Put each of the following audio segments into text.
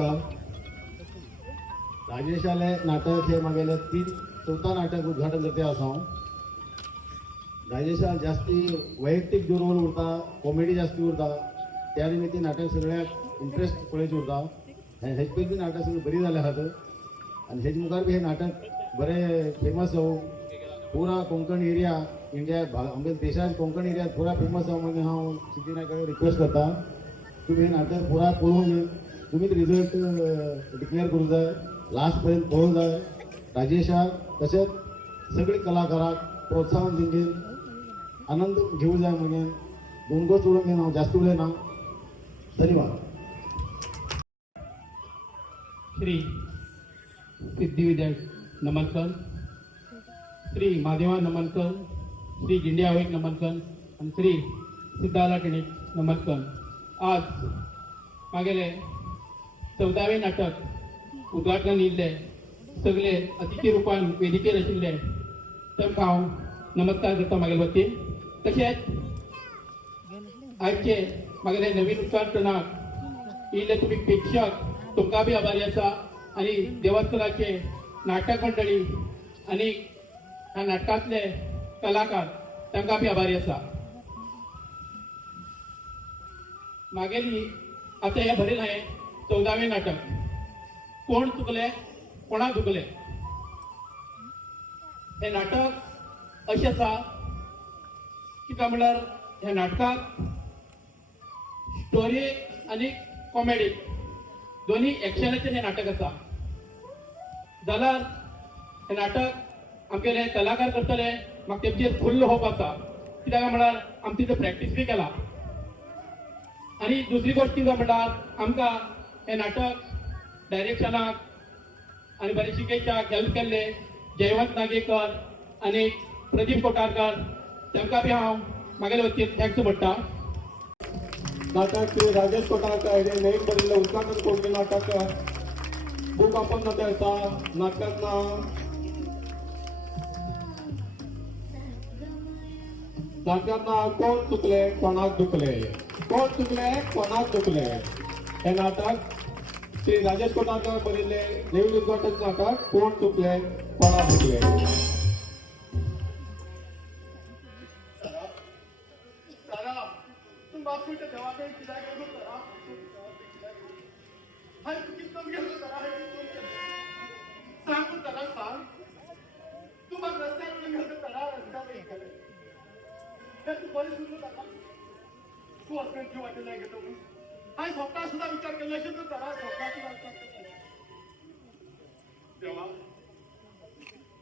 नमस्कार. राजेशाले नाटक हे मागेले चौथा नाटक उद्घाटन करते असा. राजेशा जास्ती वैयक्तिक जो रोल उरता कॉमेडी जास्ती उरता त्या निमित्त नाटक सगळ्याक इंटरेस्ट पळयची उरता. हेज पयलीं नाटक सगळी बरी जाले आहात आनी हेज मुखार बी हे नाटक बरे फेमस जावं पुरा कोंकण एरिया इंडिया आमच्या देशात कोंकण एरियात पुरा फेमस जावं म्हणून हांव सिद्धीनायकाकडे रिक्वेस्ट करता तुम्ही हे नाटक पुरा पळोवन तुम्हीच रिजल्ट डिक्लेअर करूं जाय. लास्ट पर्यंत पळोवंक जाय. राजेशाक तशेंच सगळी कलाकाराक प्रोत्साहन दिवंक आनंद घेऊ जाय म्हणून दोन गोष्ट उडोवन घेवन हांव जास्त उलयना. धन्यवाद. श्री सिद्धिविनायक नमनकर, श्री महादेवा नमनकर, श्री गिंडिया आवयक नमनकर आणि श्री सिद्धाला टिणीक नमनकर. आज मागेले 14वें नाटक उद्घाटन इल्ले सगळे अतिथी रुपान वेदिकेर आशिल्ले तांकां हांव नमस्कार करता मागेले वतीन. तशेंच आयचे मागेले नवीन उद्घाटनाक इल्ले तुमी प्रेक्षक तुमकां बी आभारी आसा आनी देवस्थानाचे नाटक मंडळी आनी ह्या नाटकांतले कलाकार तांकां बी आभारी आसा. मागेली आतां हें बरें हांवें 14वें नाटक. कोण चुकले कोणाक चुकले हें नाटक अशें आसा की काय म्हणल्यार ह्या नाटकाक स्टोरी आनी कॉमेडी दोन्ही एक्शनाचें हें नाटक आसा. जाल्यार हें नाटक आमगेले कलाकार करतले म्हाका तेमचेर फुल्ल होप आसा. कित्याक म्हणल्यार आमी तितून प्रॅक्टीस बी केला. आनी दुसरी गोश्ट कितें म्हणल्यार आमकां हें नाटक डायरेक्शनाक आनी बरे शिकयच्याक हेल्प केल्ले जयवंत नागेकर आनी प्रदीप कोटारकर तांकां बी हांव मागेले वतीन थँक्स म्हणटा. नाटक श्री राजेश कोटारकर हे नवीन बरिल्ले उद्घाटन कोण नाटक बूक आपण नका येता. नाटकात नाव कोण चुकले कोणाक दुखले, कोण चुकले कोणाक दुखले हे नाटक श्री राजेश कोटारकर बरिल्ले नवीन उद्घाटन नाटक कोण चुकले कोणाक दुखले. स्वतः सुद्धा विचार केला देवा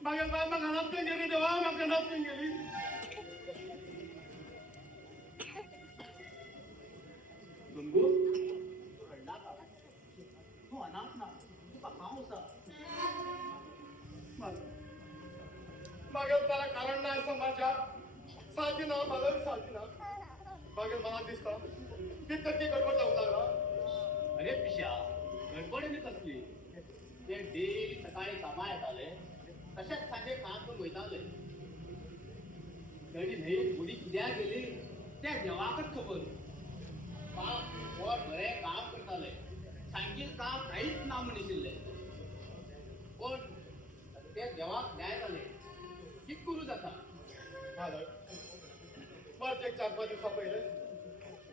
मागे मग घरात गेली देवा मग घरात गेली. मागे त्याला कारण नाही समाजात साथी ना मला साथी ना मागे मला दिसता ती कधी गडबड जाऊ लागला. अरे पिशा गडबडीने कसली ते डेली सकाळी कामा येताले तशाच सांजे काम करून वयताले. गडी न्हय बुडी कित्याक गेली त्या देवाकच खबर. बाप वर बरें काम करताले सांगील काम काहीच ना म्हणिशिल्ले. पण त्या देवाक न्याय जाले कित करूं जाता. बस एक 4-5 दिवसा पहिले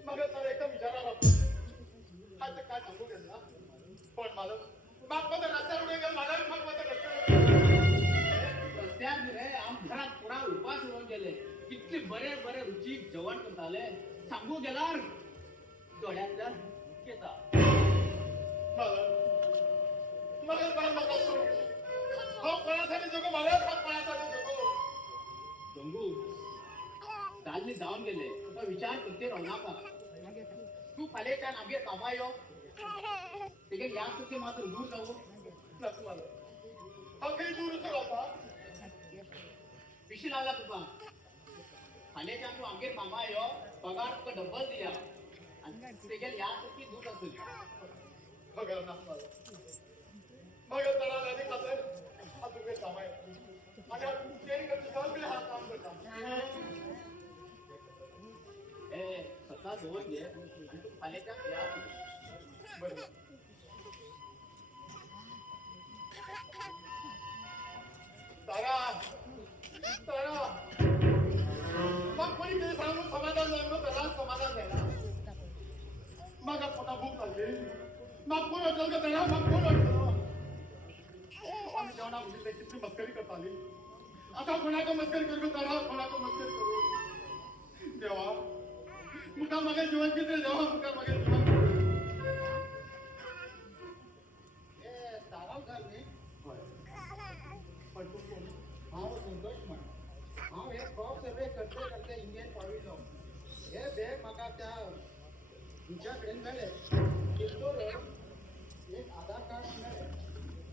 मग तर एकदम विचारायला आता काय सांगू घेतला. पण मला बाप मध्ये रस्त्यावर उडे गेला. मला मग मध्ये रस्त्यार रे आम घरात पुरा उपास होऊन गेले. कितले बरे बरे रुचीक जेवण करताले सांगू गेल्यार डोळ्यांतल्यान येता. मला काय नका सोड. हो कोणासाठी जगो मला हात पायासाठी जगो. गंगू चालले जाऊन गेले तुका विचार करते राहू नाका. तू फालेच्यान आमगे कामा यो तेगे याद तुके मात्र दूर जाऊ नको मला. हा काही दूरच राहता. पिशी लागला तुका. फालेच्यान तू आमगे कामा यो पगार तुका डबल दिया आणि तेगे याद तुकी दूर असली. बघा नको मला. मग त्याला नदी खातर हा तुझे काम आहे आणि तेरी करते सगळे हा काम करता. स्वतः दोन घे फालेच्या बरं तारा तारा मग कोणी तरी सांगून समाधान नाही मग त्याला समाधान द्यायला मग पोटा भूक लागली मग कोण वाटलं का त्याला मग कोण वाटलं आम्ही जेवणा म्हणजे त्याची मस्करी करता आली आता कोणाला मस्करी करू त्याला कोणाला मस्करी करू देवा मुका मागे जीवन किती देवा मुका मागे जीवन ताराव घर न्ही पण तू कोण हांव संतोष म्हण हांव हे क्रॉप सर्वे करते करते इंडियन पाविलो हे बॅग म्हाका त्या तुमच्या कडेन मेळ्ळे कितोर एक आधार कार्ड मेळ्ळें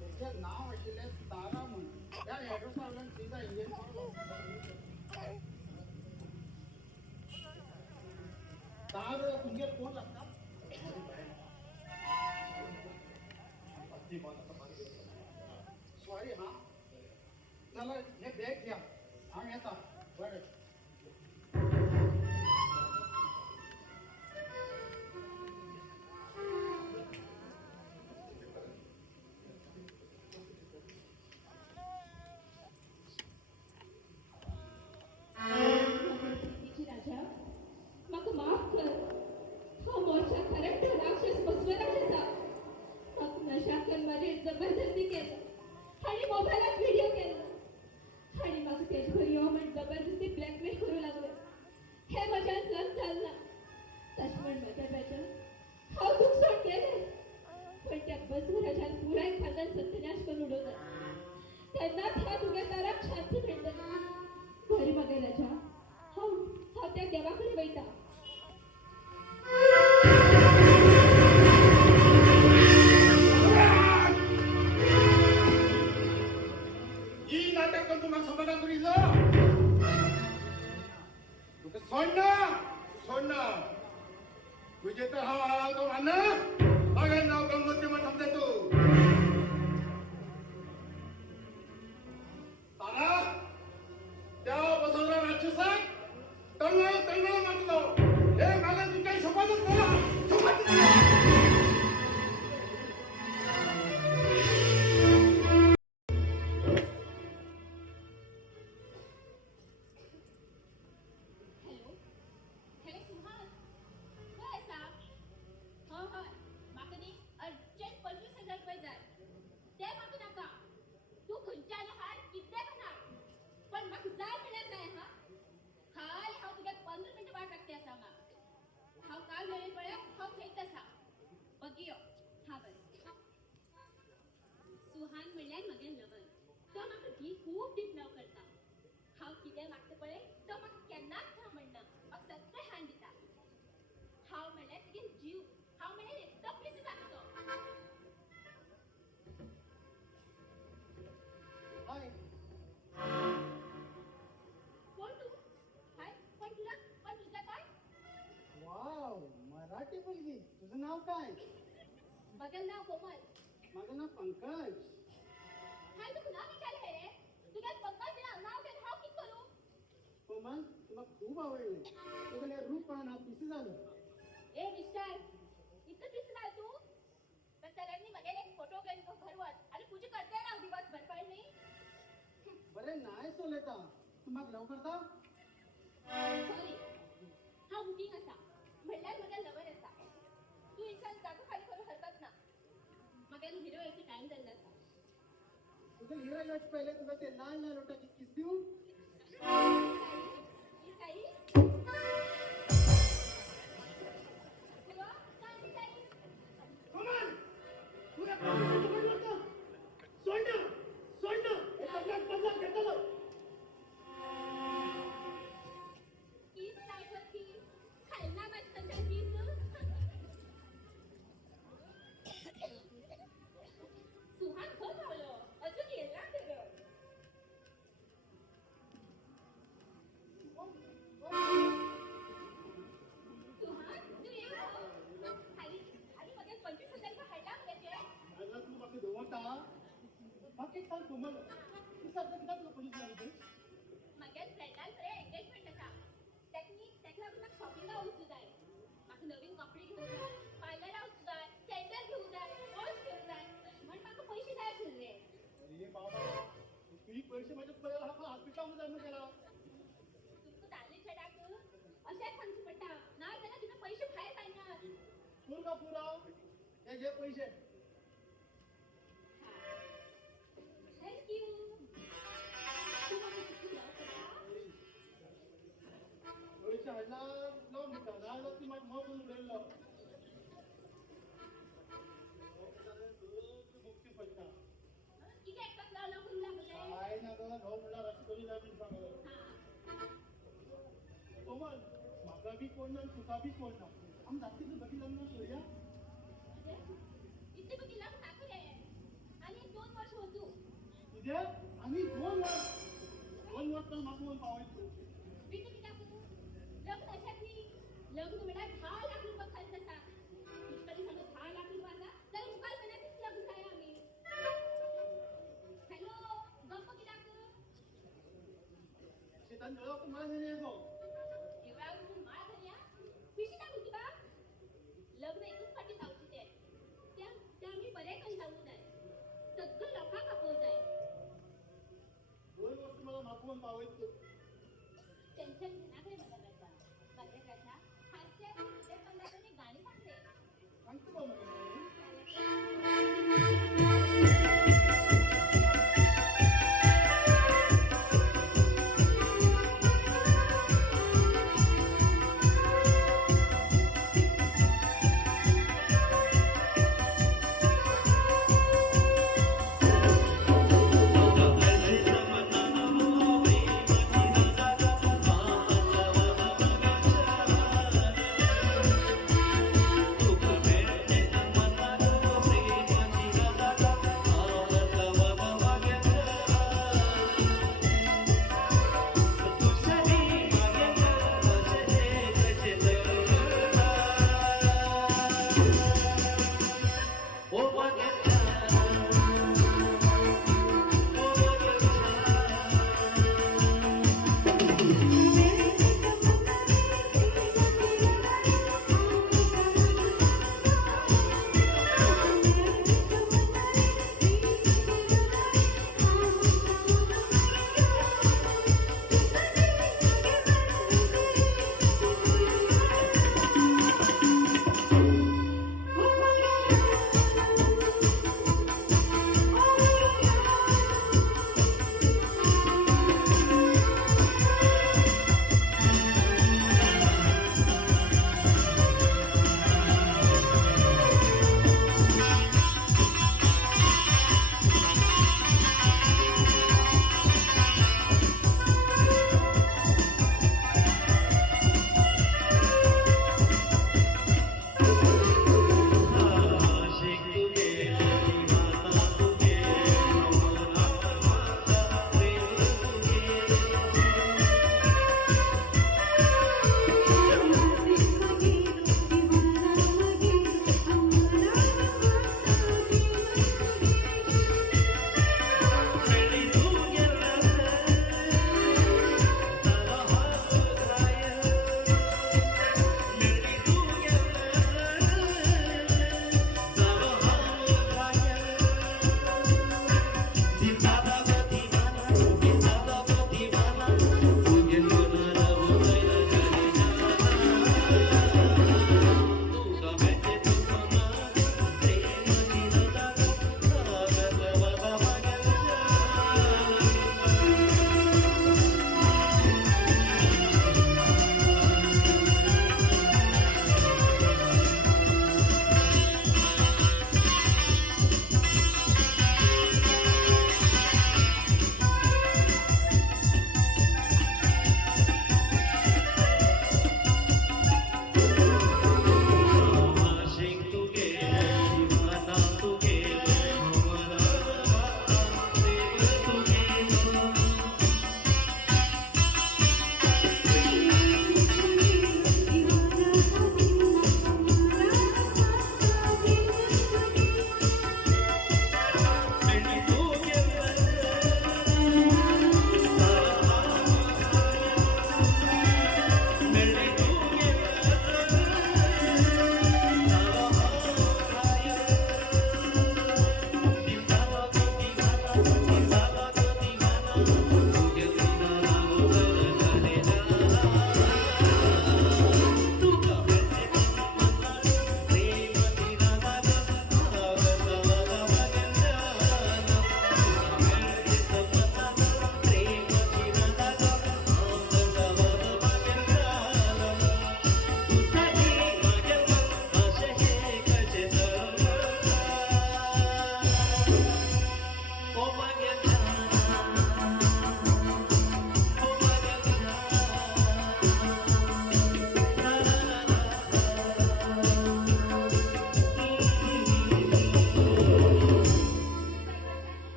तेचें नांव आशिल्लें तारा म्हूण त्या एड्रेसा वयल्यान सीधा इंडियन पावलो तार तुमगेर कोण लागता सॉरी हा चला हे बॅग घ्या हांव येता बरें तिची राजा म्हाका माफ कर हांव मोर्चा खरेंच राक्षस बसवेला आसा म्हाका नशा करपाचेर जबरदस्ती केला आनी मोबायलात व्हिडिओ केला आनी म्हाका तेज घर यो म्हण जबरदस्ती ब्लॅकमेल करूं लागले हे म्हज्यान सहन जालना तशें म्हण म्हज्या राजा हांव दुखसोड केलें पण त्या बसवराच्यान पुराय खानदान सत्यानाश करून उडोवला तेन्नाच ह्या तुगे ताराक शांती मेळटली बरें मगे राजा हांव त्या देवा कडेन वयता ही नाटक करून तुम्हाला समाधान करू इलो तुका सोडना तुझे तर हा तो मानना अगर नाव गंगोत्री मग समजे तू तारा त्या बसवरा राक्षसाक तळमळ मारलो हे मला तू काही शपथच केला हॅलो हॅलो सुहास खंय आसा हय हय म्हाका न्ही अर्जंट 25,000 रुपया जाय ते म्हाका नाका तूं खंयच्यान हाड कितें करना पण म्हाका जाय म्हळ्यार जाय हा हाय हांव तुगे 15 मिनटां वाट लागते आसा म्हाका हांव काल मेळ्ळें पळय हांव थंयच आसा बगी यो हा बरें सुहान म्हणल्यार म्हगें लवर तो म्हाका खूब डीप लव करता हांव कितें मागता पळय तो म्हाका केन्नाच ना म्हणना म्हाका सगळें हाण दिता हांव म्हणल्यार तुगे जीव हांव म्हणल्यार एकदम पिसो जाता तो हाय कोण तू हाय पण तुझं काय वाव मराठी मुलगी तुझं नाव काय बगल नाव कोमल माझं नाव पंकज हाय तू नाव विचारले रे तुझ्या पंकज नाव घेऊन हांव कित करू कोमल तुला खूप आवडले तुझं रूप पहा ना पिसी झालं ए मिस्टर इतकं पिसं झालं तू तर सरांनी मगेल एक फोटो घेऊन घर वच आणि पूजा करते ना दिवसभर कळली बरे नाही सोलेता तू मग लव करता सॉरी हा बुकिंग असा म्हणल्यार मगे लवर असा तू इंसान जागो खाली करू हरकत ना मगे हिरो यायचं टाइम जाल्ला असा तुझं हिरा लट पहिले तुला ते लाल लाल लोटाची किस देऊ ही साई हेलो काय साई कमल तुला सोड एक बदला घेतलो किस टाइप ऑफ किस खालना माझ्या किस सुहान खो धावलो अजून येला तर सुहान तू येला खाली आणि मग 25,000 का हाडला त्याचे माझा तू बाकी दोवता बाकी काय कोमल तू सध्या किती तुला पोलीस झाली मगे फ्रेंडान रे एंगेजमेंट असा तेका लागून म्हाका शॉपिंगा वचूं जाय म्हाका नवीन कपडे घेवूं जाय पार्लरा वचूं जाय सॅंडल घेवूं जाय वॉच घेवूं जाय म्हण म्हाका पयशे जाय आशिल्ले अरे बाबा तुझी पैसे माझ्या पगार हा हॉस्पिटलमध्ये जमा केला तुमचं चालले छडाक अशाच सांगची पडता ना त्याला तुम्ही पैसे बाहेर काढणार पूर का पुरा हे घे पैसे थँक्यू पैसे हाडला लावून घेता ना ती माझी मग उडयलो मुक्ती पडटा ठीक आहे एकच लावला करू लागले काय ना गं भाऊ म्हणला रस्ते कोणी जाऊन सांगलं कोमल म्हाका बी कोण ना तुका बी कोण ना आमी जातीचं बघी लग्न करूया इथे बघी लग्न टाकूया आणि 2 वर्ष होतो तुझे आम्ही 2 वर्ष तर म्हाका पावायचो मी तुम्ही टाकू लग्न अशातनी लग्न वेळा 10 लाख रुपये खर्च असा पुष्कळी सांगतो 10 लाख रुपये असा तर मुकाल महिन्यातच लग्न आहे आम्ही हॅलो गप्प की टाकू शेतान जवळ पण मला नाही येतो एवढा उठून माळ घालूया पिशी टाकू किंवा लग्न एकच पाठी जाऊची ते त्या आम्ही बरेच काही सांगू नाही सगळं लोकांना कापवत आहे 2 वर्ष मला मागवून पावायचो टेन्शन घेण्याकडे बघायचा हास्य गाणी सांगते सांगतो बा मला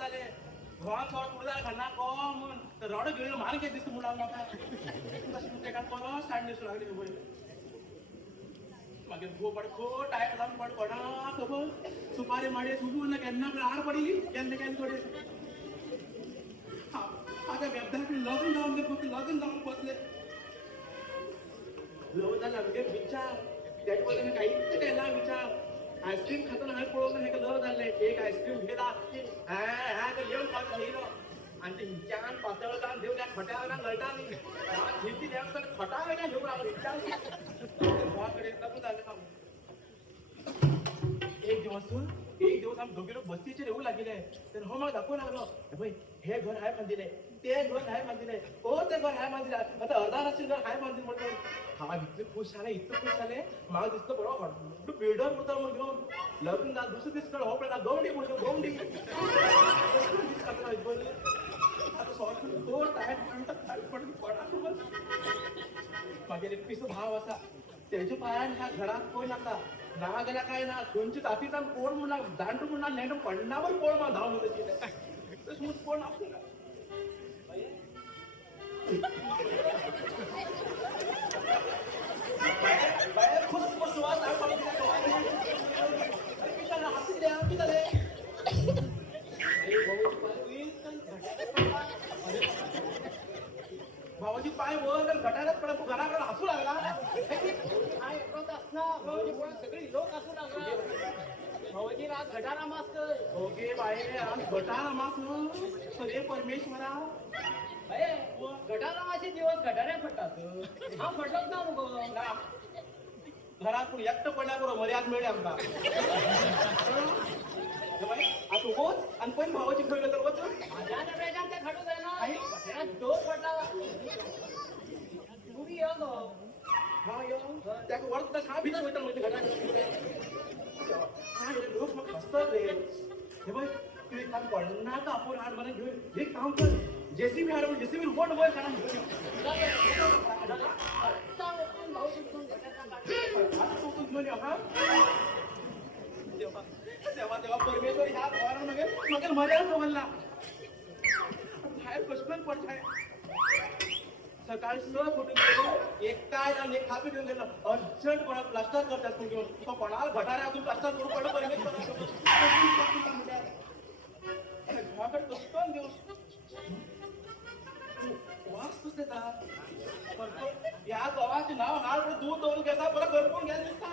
जाले घोवान थोडं पुढे जायला घालना को म्हण तर रडो घेऊन मार घेत दिसतो मुलाला म्हाका तशें तेका कोलो साड दिसू लागली खबर मागीर भू पड खो टायर जावन पड पडा खबर सुपारी माडी सुगून केन्ना आड पडिली केन्ना केन्ना थोडी आता बेबदाक लग्न जावन लग्न जावन बसले लग्न जालें आमगे विचार तेजे बद्दल कांयच केला विचार आईस्क्रीम खाताना हांवें पळोवन हेका लग्न जाल्लें एक आईस्क्रीम घेला हा तो येवन खावंक येयलो आनी ते हिंच्यान पातळ जावन देवल्या खोट्या वयल्यान गळटा न्ही हिंची देवता खोटा वयल्यान घेवन रावलो विचार घोवा कडेन लग्न जालें एक दिवस आमी दोगी लोक बस्तीचेर येवूं लागिले तर हो म्हाका दाखोवन लागलो पळय हे घर हांवें बांदिलें ते घर हांवें बांदिलें ओ ते घर हांवें बांदिलें आतां अर्धा रातचें घर हांवें बांदिलें म्हणून हांव इतलें खूश जालें म्हाका दिसलो बरो व्हडलो बिल्डर उतर म्हूण घेवन लग्न जालें दुसरे दीस कळ्ळें हो पळय गवंडी म्हणून गवंडी आतां सोड दोन टायट पडून पडा खबर मागीर एक पिसो भाव आसा तेजे पांयान ह्या घरांत कोण आसा ना जाल्यार काय ना खंयच्या तापीसान कोण म्हणना दांडू म्हणना नेंडू पडणावर कोण म्हणून धांवन वयता तशें म्हूण कोण आसना बाहेर खूप सुवास हाती द्या किती जाले भावाजी पाय वर गटारात पडा तू घराकडे हसू लागला सगळी लोक असू लागला भाऊजी आज गटारा मास्त ओके बाय आज गटारा मास सरे परमेश्वरा गटारा मासे दिवस गटाऱ्या फटतात हा फटत ना मग घरात कोण एकटं पडल्या बरोबर मर्याद मिळेल आमकां आता वच आणि पण भावाची खंय तर वच माझ्या नव्याच्या त्या खडू जायना दोन फटा पुरी यो गो हा यो त्याक वरत हा भीच वयता म्हणजे घरात हा लोक मग हसतात रे हे बाय तू एक काम पडना का आपण हाड मला घेऊन एक काम कर जेसीबी हाड जेसीबी रोड वय करा तेव्हा परमेश्वर ह्या घरावर मग मर्यादा म्हणला बाहेर कशकन पडताय सकाळी स फुटून गेलो एक काय जाऊन एक खापी घेऊन गेलो अर्जंट कोणा प्लास्टर करतात तू घेऊन तो कोणाला घटाऱ्या अजून प्लास्टर करून पडलं परमेश्वर घराकडे कशकन घेऊन वास तूच देतात या गव्हाचे नाव नाळ दूध दोन घेता बरं गरपून घ्यायला दिसता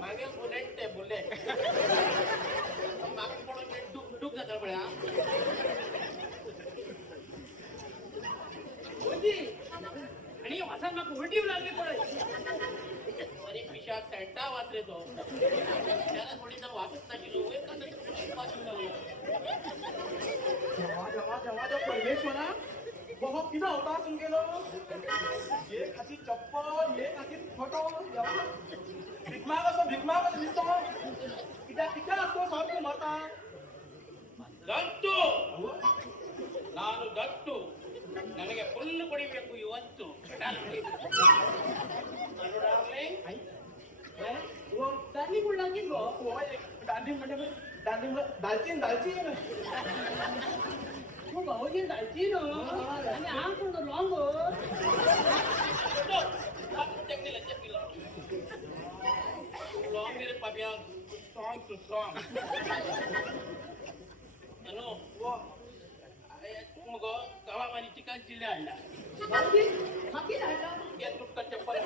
मागे बुलेट ते बुलेट मागे पडून डुक डुक जाता पळय आणि वासान म्हाका उलटी लागली पळय अरे पिशाक सेंटा वाचले तो त्याला थोडी तर वाचत नाशिल्लो जेव्हा परमेश्वरा बाबा किती होता तून गेलो एक हाती चप्पल एक हाती फोटो भिकमाग असो दिसतो कित्याक असतो सारको मरता ದತ್ತು ನಾನು ದತ್ತು ನನಗೆ ಫುಲ್ ಕೊಡಿಬೇಕು ಇವತ್ತು दांडी कुठं लागली गो दांडी दालचीन मग भाऊजी जायची ना आणि हा कोण लॉंग ಲೋಂಗಿರ ಪಬ್ಯ ಸ್ಟ್ರಾಂಗ್ ಟು ಸ್ಟ್ರಾಂಗ್ ನಾನು मग गावामध्ये चिकन चिल्ले आणला बाकी राहिला एक रुपया चप्पल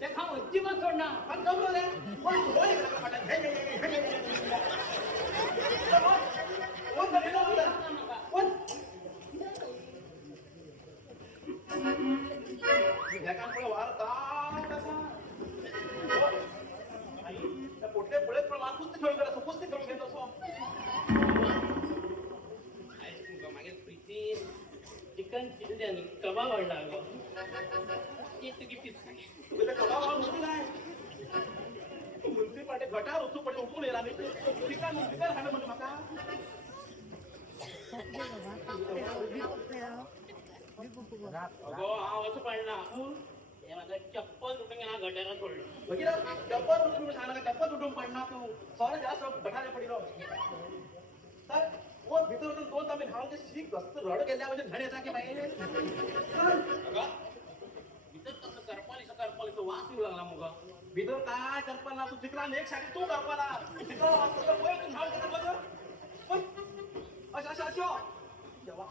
ते खा अजिबात सोडणार पण गमलो रे कोण होय कोण एकाकडे वार ताट असा त्या पोटले पुढे पण मला कुस्ती खेळून गेला कुस्ती खेळून घेत असो मागे प्रीती चिकन चिल्ली आणि कबाब वाढला गं किती तुम्ही तर कला वाळ होती नाही मुन्सिपाल्टी गटार उचू पडले उठून येणार मी ठिकाण खाणं म्हणजे माका अगो हा असं पडला हे माझं चप्पल तुटून गेला गटारा सोडलं बघितलं चप्पल उठून सांगा चप्पल उठून पडणार तू सॉरी जास्त गटारे पडिलो तर वो भितर दोन तांबे घालून शीक गस्त रड गेल्या म्हणजे धड येता की नाही अगं इथं कसं करपालीचं वास येऊ लागला मग भितर काय करपाला तू तिकडा एक साठी तू करपाला तिकडा वाचतो पोय तू घाल करत बघ अच्छा अच्छा अच्छा देवा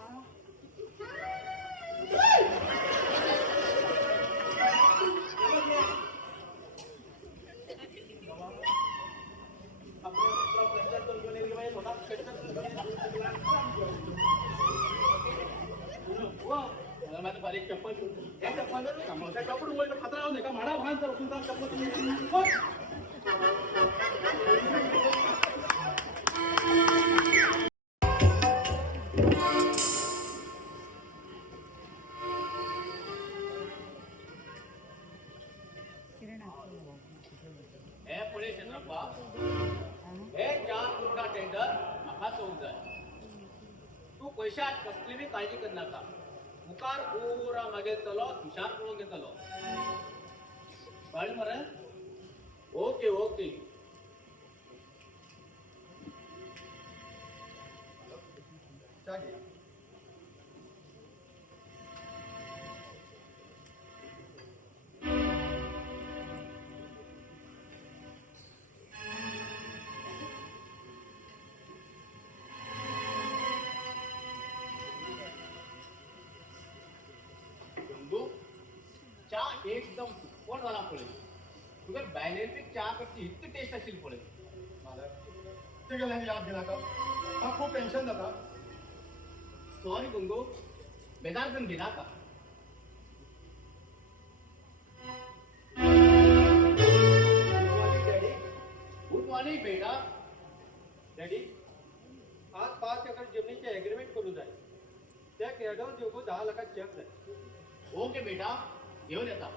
माझं बारीक चप्पल कपडे खतरा होते का माडा भान तर तुमचा चप्पल हे पुढे चंद्रप्पा हे 4 कोटा टेंडर म्हाका चोवूंक जाय तू पैशात कसली बी काळजी कर नाका मुखार पुरा मागे चलो हुशार पळोवन घेतलो कळ्ळें मरे ओके ओके चा एकदम सुपर झाला पळय तुगे बॅलेन्सिक चा कशी इतकी टेस्ट असेल पळय ते गेल्याने याद दिला का हा खूप टेन्शन जाता सॉरी गंगो बेजार पण घेना का गुड मॉर्निंग बेटा डॅडी आज 5 एकर जमिनीचे ॲग्रीमेंट करू जाय त्या केडावर देऊ 10 लाखात चेक जाय ओके बेटा घेऊन येता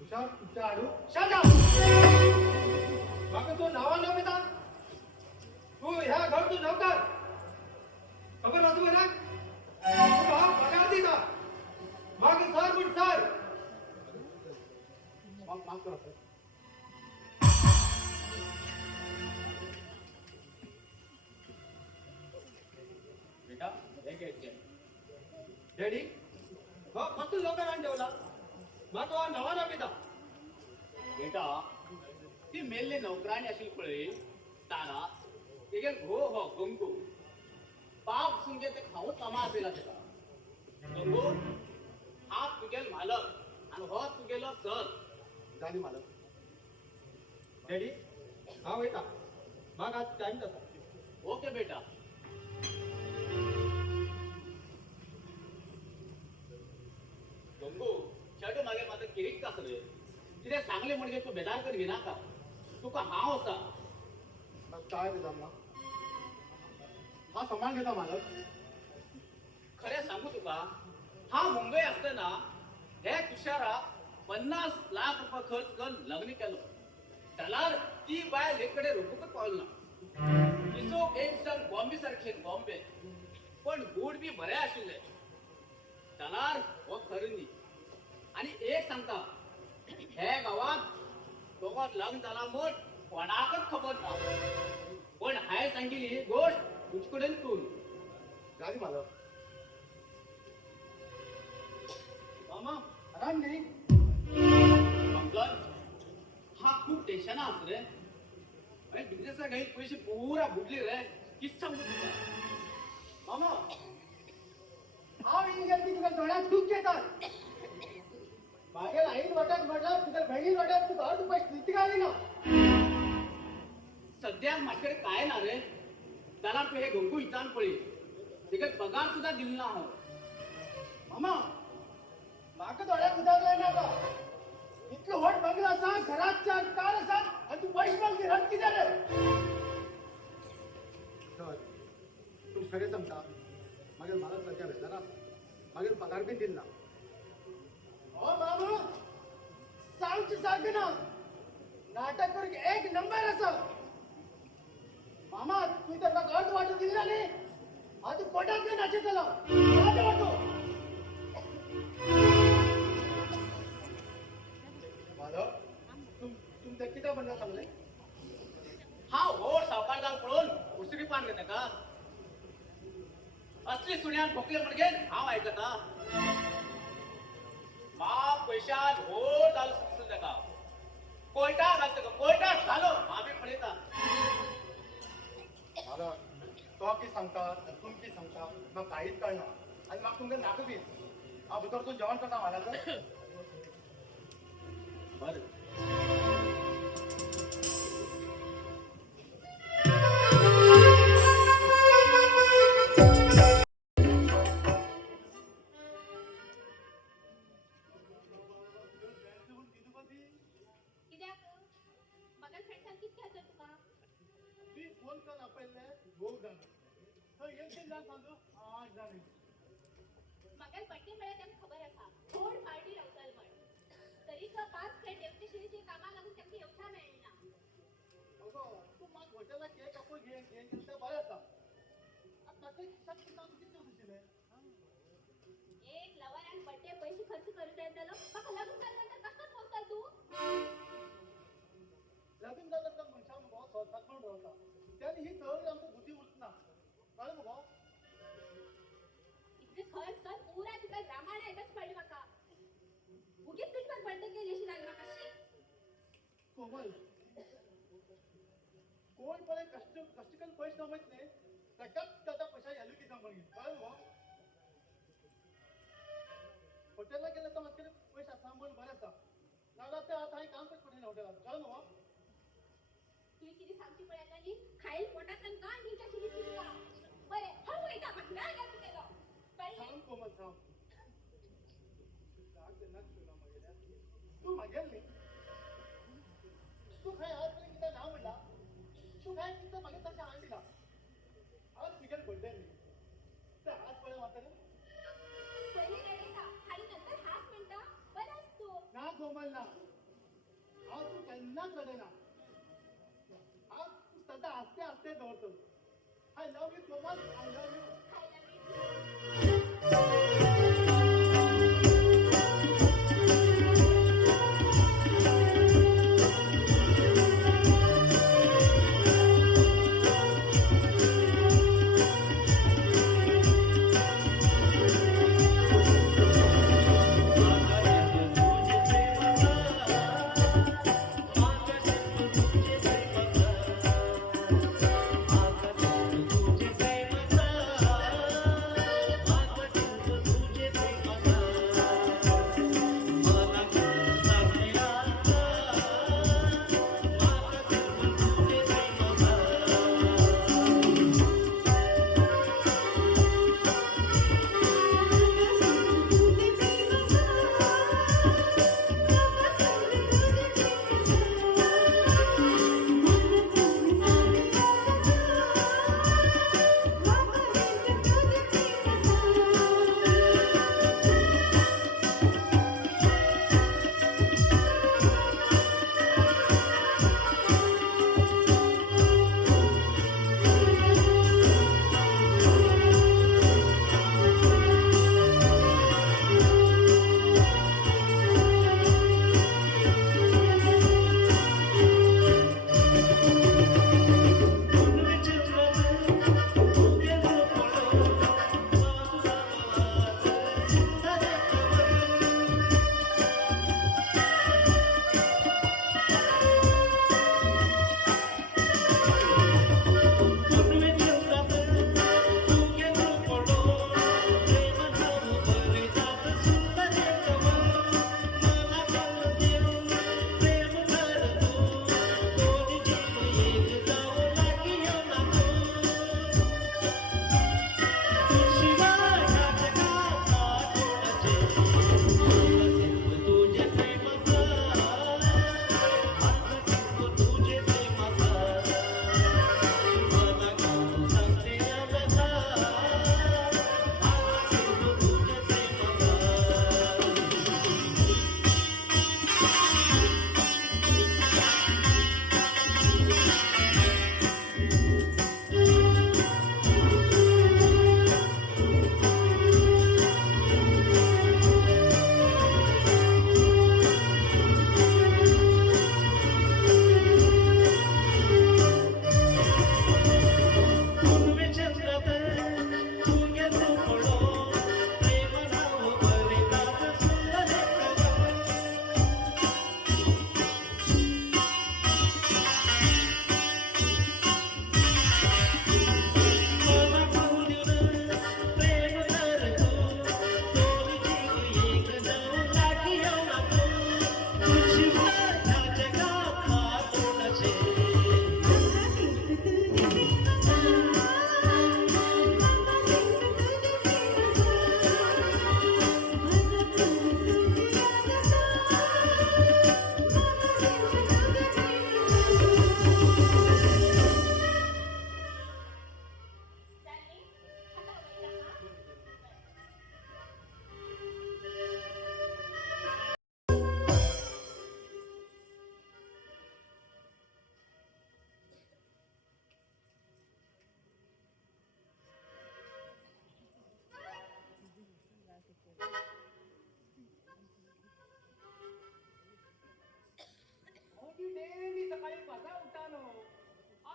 हुशार तुमच्या आडू शाजा माका तो नावा न पिता तू ह्या घर तू नव्हता खबर राहतो ना तू हा पगार दिला माग सर पण सर माफ करा सर बेटा हे घे डॅडी हो फक्त लोकांना ठेवला मग तो हा नवा न पिता बेटा ती मेल्ले नौकराणी असेल पळय तारा तेगे घो हो गंगू पाप सुंगे ते खाऊ तमा असेला त्याचा गंगू हा तुगेल मालक आणि हो तुगेलो सर झाली मालक डॅडी हा वयता मग आज टाइम तसा ओके बेटा गंगू चढ मागे माझं किरीक का सगळे तिथे सांगले म्हणजे तू बेदार कर घेना का तुका हाव असा मग काय ते जमला हा समान घेता मालक खरे सांगू तुका हा मुंबई असताना हे तुषारा 50 लाख रुपये खर्च करून लग्न केलं त्याला ती बाय लेकडे रोखूकच पावलं ना तिसो एकदम बॉम्बे सारखे बॉम्बे पण गुड बी बरे आशिल्ले त्याला हो खरं न्ही आणि एक सांगता हे गावात दोघात लग्न झाला म्हण कोणाकच खबर ना पण हाय सांगितली गोष्ट तुझकडेन तू झाली मालक मामा आराम नाही मंगल हा खूप टेन्शन असत रे अरे बिझनेसला काही पैसे पुरा बुडले रे किस सांगू तुला मामा हांव इंडियन की तुका दोळ्यात दूख येतात मागेर आईन वाट्याक म्हटलं तुका बहिणीन वाट्याक तुका अर्ध पयस नीती घाली ना सध्या माझ्याकडे काय ना रे त्याला तू हे गंगू इचान पळी तिकडे पगार सुद्धा दिला ना हो मामा म्हाका दोळ्याक उदारलाय नाका इतलो व्हड बंगला आसा घरात चार कार आसा आनी तू पयस मागली रन कितें रे सर तू खरें सांगता मागीर म्हाका सध्या बेजारा मागीर पगार बीन दिना हो मामा सांगचे सारकें ना नाटक करूंक एक नंबर आसा मामा तू तर म्हाका अर्ध वाटो दिला न्ही आतां कोटाक बी नाचयतलो अर्ध वाटो माधव तुमच्या कित्याक म्हणला सांगले हा हो सावकार जाऊन पळून उसरी पान घेता का असली सुण्यान भोकले म्हणगे हांव ऐकता बाप पैशात घोर जालो सुचल ताका कोयटा घालता का कोयटा घालो आम्ही पळयता दादा तो की सांगता तुम की सांगता म्हाका काहीच कळना आनी म्हाका तुमकां नाका बी हांव भितर तूं जेवण करता म्हालाचं बरं कित्याक म्हाका फ्रेंड्सान कितें खायचं तुका ती फोन कर आपयल्ले 2 जाण थंय 1 जाण सांगू 8 जाण म्हाका बड्डे म्हळ्यार तांकां खबर आसा व्हड पार्टी रावतल म्हण तरी 5 फ्रेंड एकटेशीचे कामाक लागून तांकां येवचा मेळना अगो तू म्हाका हॉटेलाक केक कापून घेन तें बरें आसा आतां ताका हिसाब किताब कितें दिशिल्लें एक लवरान बड्डे पयशे खर्च करूंक येतलो म्हाका लग्न जाल्यानंतर कशें बोलता तूं लगीन जाल्यार त्या मनशाक मुगो स्वताक म्हूण रावता त्यानी ही सगळी आमकां बुद्धी उरना कळ्ळें मुगो इतले खर्च कर पुरा तुका रामायण आयकच पडली म्हाका उगीच तुजवर बड्डे केली अशी लागली म्हाका कोमल कोण पळय कष्ट करून पयशे कमयत न्ही ताकाच ताच्या पयशा व्हॅल्यू कित्याक म्हणून कळ्ळें मुगो हॉटेलाक गेल्यार तर म्हाका पयशे आसा म्हूण बरें आसा नाजाल्यार ते आतां हांवें काम करचें पडलें हॉटेलाक कळ्ळें मुगो तुवें कितें सांगची पळयता न्ही खायला पोटांतल्यान कांय न्ही कशी दिसली तुका बरें हांव वयता म्हाका ना याद केलो कळ्ळें थांब कोमल थांब राग केन्नाच ठेवना म्हागेल्या तूं म्हागेल न्ही तूं खंय आज पर्यंत कितें ना म्हणला तूं खंय कितें म्हागे तशें हाड दिला आज तुगेल बड्डे न्ही तें आज पळय म्हाका न्ही पयलीं रडयता आनी नंतर हास म्हणटा बरें तूं ना कोमल ना आज तूं केन्नाच रडयना आज तूं सदां आस्ते आस्ते दवरतलो I love you Komal I love you I love you.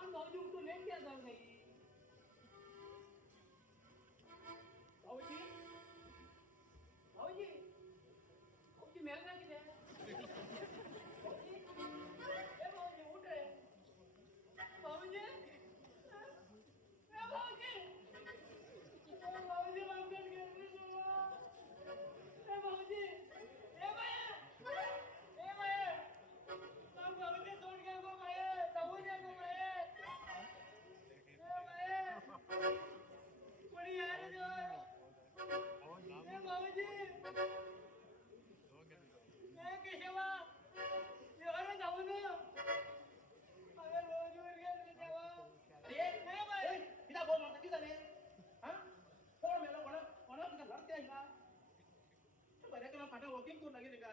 पण भाऊजी उठून एक घ्या जाऊ नाही भाऊजी भाऊजी भाऊजी मेल ना किती भाऊजी ए भाऊजी उठ रे भाऊजी ए भाऊजी भाऊजी मागत गेली ए भाऊजी ए बाय ए बाय मग भाऊजी सोड घ्या गो बाय जाऊ द्या गो बाय ए बाय कोणी यार देवा ए भाऊजी ए केशवा एवढं जाऊ ना अरे भाऊजी वर गेले तेव्हा ए बाय किती बोल म्हणता किती झाले हा कोण मेला कोणा तुझा लढते आहे का बऱ्या तुला फाटा वॉकिंग करून लागेल का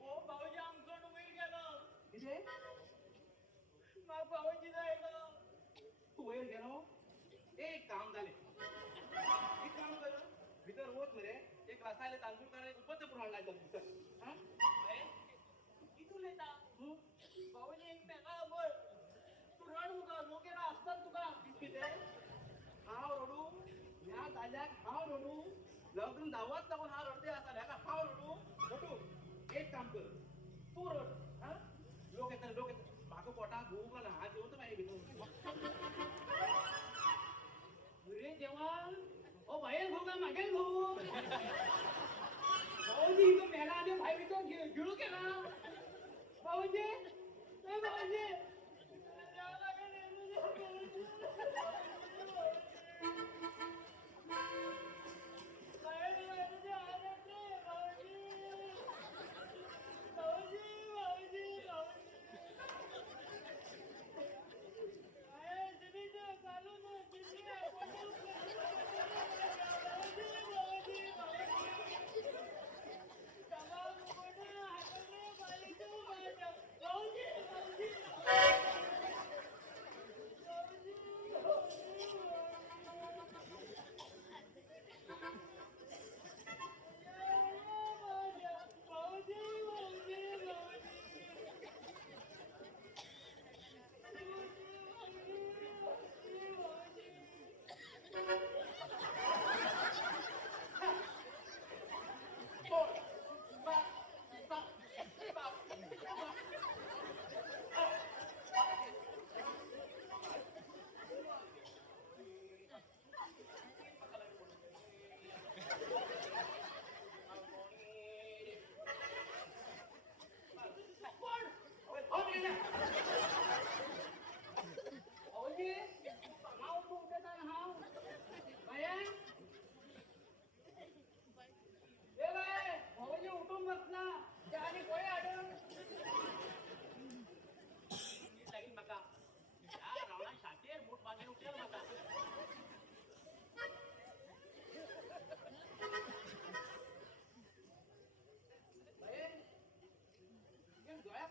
ओ भाऊजी आमचं डुबीर गेलं किती मग भाऊजी जायला तू वयर गेलो एक काम झाले एक काम झालं भितर होत मरे एक रसायला तांदूळ करायला उपच पुराण लागलं भितर हा किती लेता भाऊजी एक मेगा बोल तू रड मुका लोकेला असतात तुका किती हाव रडू ह्या जाल्याक हाव रडू लग्न जावत लागून हा रडते असा ह्या हाव रडू एक काम कर तू रड हा लोक येतात मागं पोटा भूक लागला हा जेवण तर माहिती घेतो अरे देवा ओ बाहेर भाऊ का मागेल भाऊ भाऊजी इथं मेला आणि बाहेर तो गिळू केला भाऊजी ए भाऊजी जावं लागेल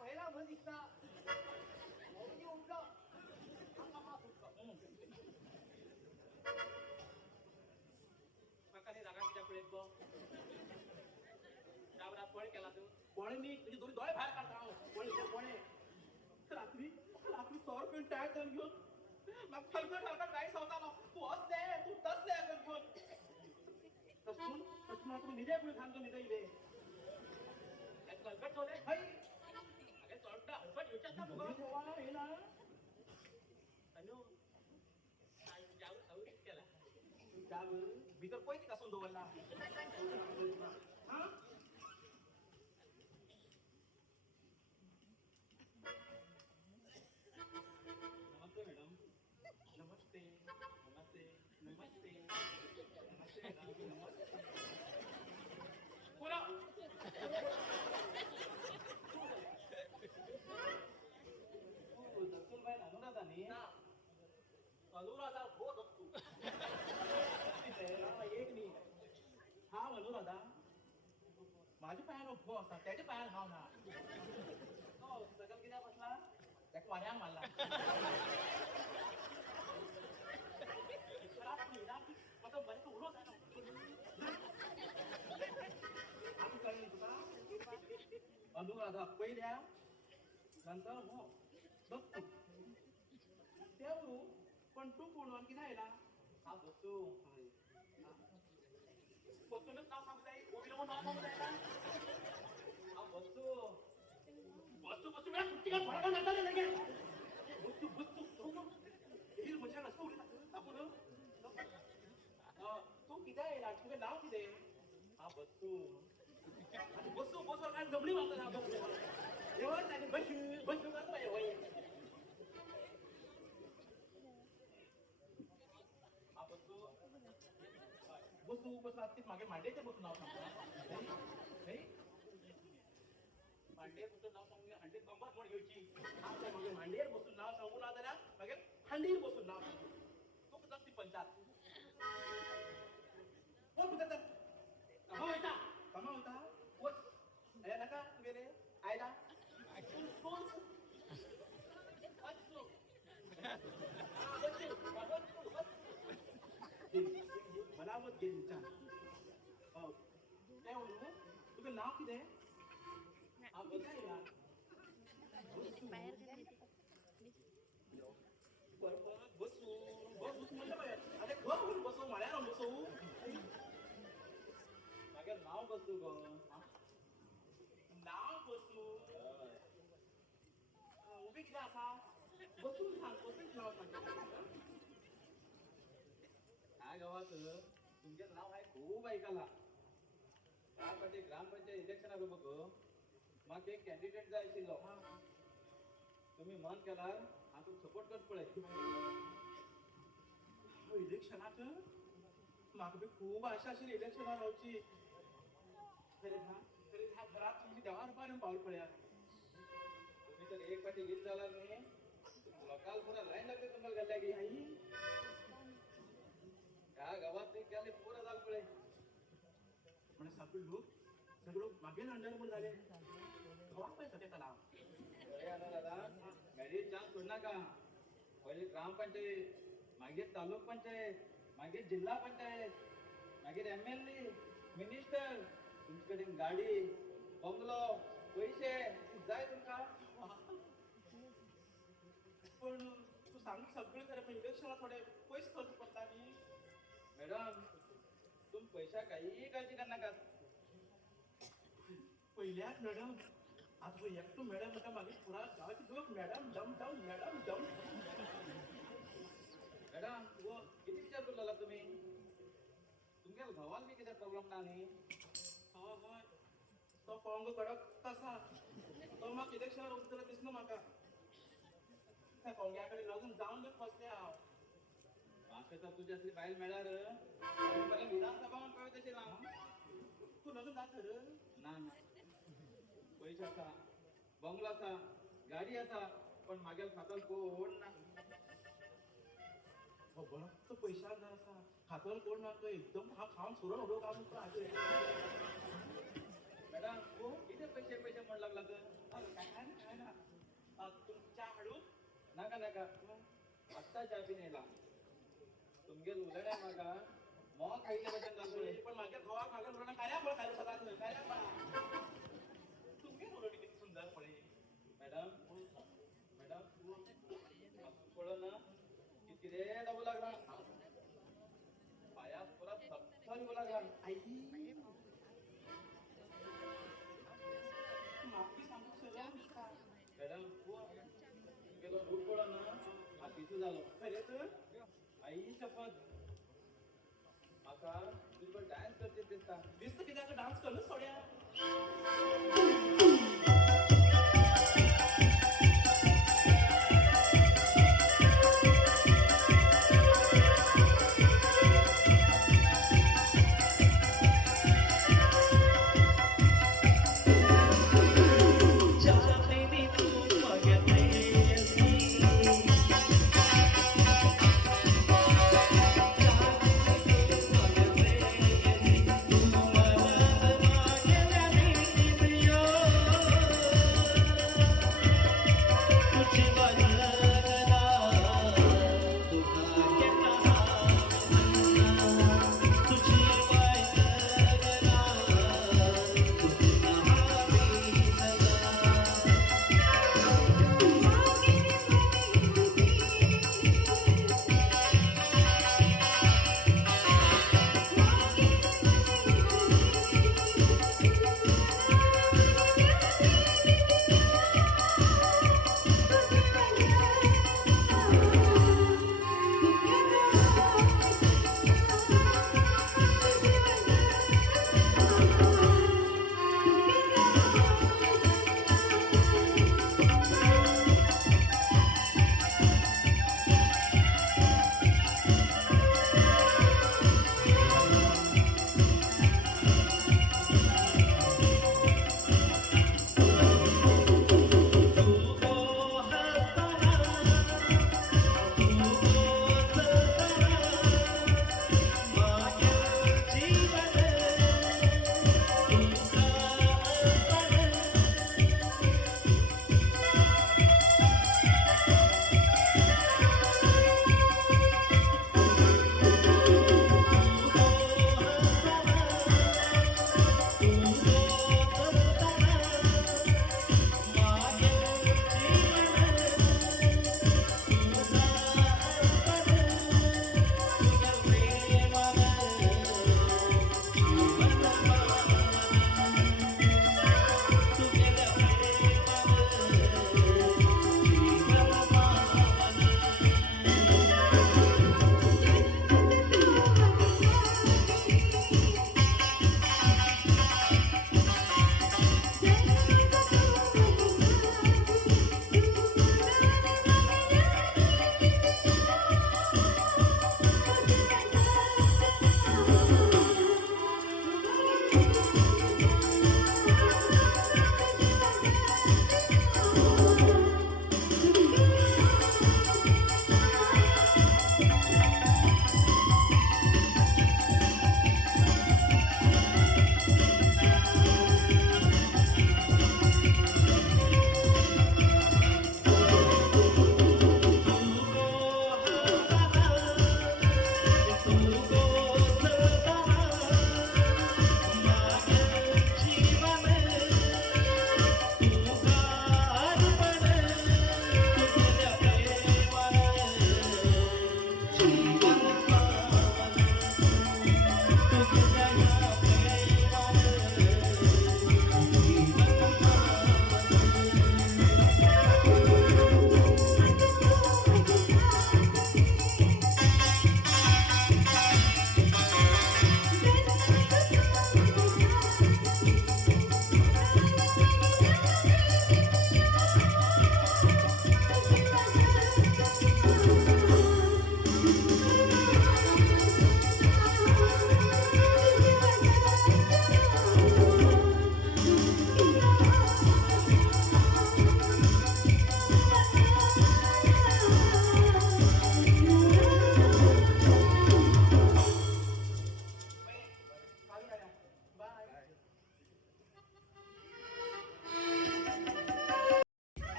पहिला भर दिसता भाऊजी उठलं काकाने जागा किती पुढे बघ डाबरा पळ केला तू कोणी मी तुझी दोन्ही डोळे बाहेर काढता कोणी रात्री रात्री 100 रुपये टॅग करून घेऊन मग फलकट हलकट राईस होता ना तू असते तू तसले घेऊन तसून तुम्ही निजे पुढे थांबतो निजे इथे हलकट होते हाय अगे तोडता हलकट विचारता मुगा हे ना अनु जाऊ जाऊ केला जाऊ भीतर कोयती कसून दोवला हा नमस्ते मॅडम नमस्ते नमस्ते नमस्ते नमस्ते नमस्ते पुरा दर्शन भाई अनुराधानी अनुराधा हो तू एक नाही हा अनुराधा माझ्या पायानं भो असता त्याच्या पायानं हाव ना सगळं किती बसला त्याक वाऱ्यान मारला आता बरेच उडो आम्ही कळली तुका अनुराधा पहिल्या नंतर हो बघ तू देवरू पण तू कोण किती आयला हा बसू बसूनच नाव सांगू जाई ओबीला नाव सांगू जाय हा बसू बसू बसू मला कुठे काय फरक नाही झाला लगे बसू बसू हे मजा नसतो आपण तू किती आयला तुझं नाव किती हा बसू बसू बसू काय जमली मला ना एवढं त्याने बसू बसू करत नाही होय हा बसू बसू बसू आता मागे मांडेचे बसू नाव सांगतो नाही मांडे कुठं नाव सांगू हंड्रेड कंबात म्हणून घ्यायची आपल्या मागे मांडेर बसून नाव सांगून आता मागे हंडीर बसून नाव सांगतो तू कुठं ती पंचायत कोण कुठं कमा होता कोण अरे नका गेले आयला कोण मला मत गेली विचार काय म्हणू तुझं नाव किती आहे हा बघा यार बसू बसू म्हणलं पाहिजे अरे घर बसू माळ्याला बसू मागे नाव बसू ग नाव बसू उभी किती असा बसून सांग बसून नाव सांग ह्या गावात तुमचं नाव आहे खूप ऐकायला त्यासाठी ग्रामपंचायत इलेक्शन आहे बघ मग एक कॅन्डिडेट जाय आशिल्लो तुम्ही मन केल्यार हांव तुका सपोर्ट करता पळय इलेक्शनाक म्हाका बी खूब आशा आशिल्ली इलेक्शनाक रावची खरें ह्या घरात तुमची देवार पासून पावल पळया तुम्ही तर एक पाठी गीत झाला न्ही लोकाल पुरा लाईन लागते तुम्हाला घालल्या की आई ह्या गावात तुम्ही केले पुरा जाल पळय म्हणे सगळं मागे अंडरमूड झाले गव्हा पैसा त्याचा नाव अरे आता दादा मॅरिज चान्स सोड नाका पहिले ग्रामपंचायत मागीर तालूक पंचायत मागीर जिल्हा पंचायत मागीर MLA मिनिस्टर तुमचे कडेन गाडी बंगलो पैसे जाय तुमका पण तू सांग सगळं खरं पण इलेक्शनाला थोडे पैसे खर्च पडता न्ही मॅडम तुम पैसा काही काळजी कर नाका पहिल्याच मॅडम आता तो एकटो मॅडम नका मागे पुरा गावाची लोक मॅडम डम डम मॅडम डम मॅडम किती विचार करू लागला तुम्ही तुमच्या भावाला बी किती प्रॉब्लेम ना न्ही होय तो पंग कडक तसा तो म्हाका इलेक्शनार उतर दिसलो म्हाका त्या पंग्याकडे लागून जाऊन बी फसले हांव म्हाका तर तुझी असली बायल मेळ्यार पहिले विधानसभा कळत तशी ना तू लग्न जात तर ना पैसे आसा बंगलो आसा गाडी आसा पण मागेल खात्यात कोण ना बरं तो पैशाक जाय आसा खात्यावर कोण ना तो एकदम हा खावन सुरण उडो काम मॅडम किती पैसे पैसे म्हण लागला तर काय ना तुमच्या हाडून नाका नाका आत्ता चहा पिन येला तुमगे उलड्या मागा मग खायच्या बद्दल लागले पण माझ्या घोवाक मागे उडणं काय बोल काय सगळ्यात काय तुमगे उलटी किती सुंदर पडे मॅडम मॅडम पळो ना किती रे दाबू लागला पायात पुरा थप्पा येऊ लागला आई माफी सांगू सगळं मॅडम गेलो रूट पडो ना हा पिसू झालो खरे तर आई शपथ म्हाका तुका डान्स करचे दिसता दिसतं किती डान्स करणं सोड्या Yo